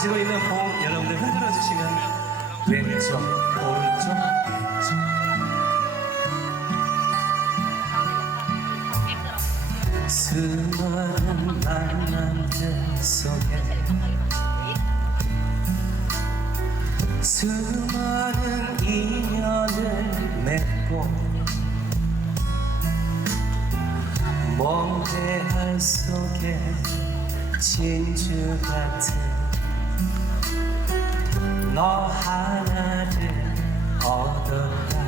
가지고 있는 봉 여러분들 흔들어 주시면 왼쪽, 오른쪽, 왼쪽. 수많은 만남들 속에 수많은 인연을 맺고 먼 대할 속에 진주 같은 너 하나를 얻었다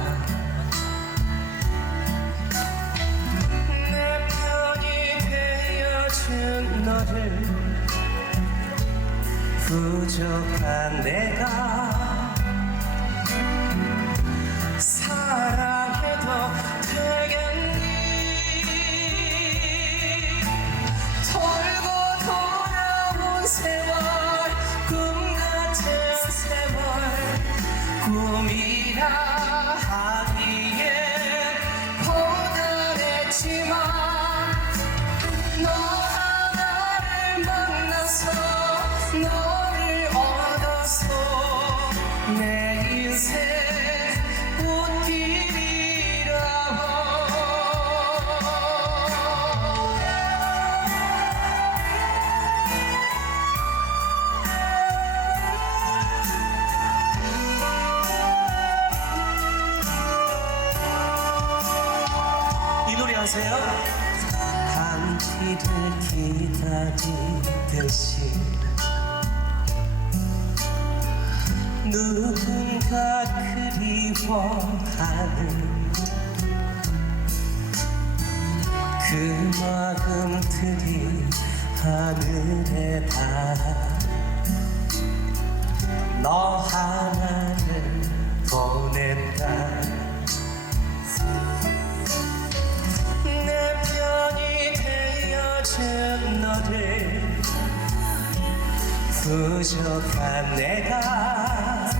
내 편이 되어준 너를 부족한 내가 사 하기에 고단했지만 너 아세요? 한기를 기다리듯이 누군가 그리워하는 그 마음들이 하늘에 닿너 하나를 보냈다 부족한 내가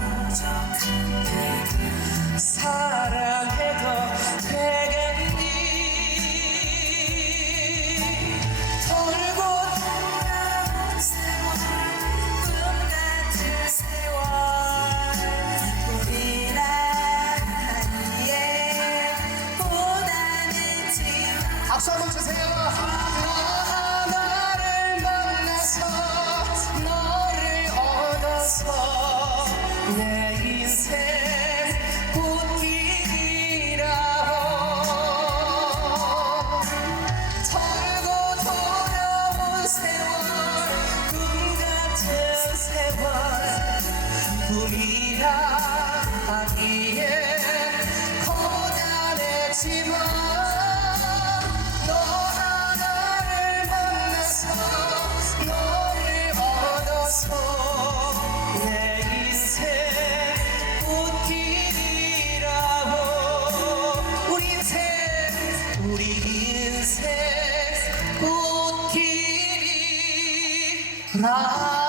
거리에 고단했지만 너 하나를 만나서 너를 얻어서 내 인생 꽃길이라고 우리 인생 웃기리라.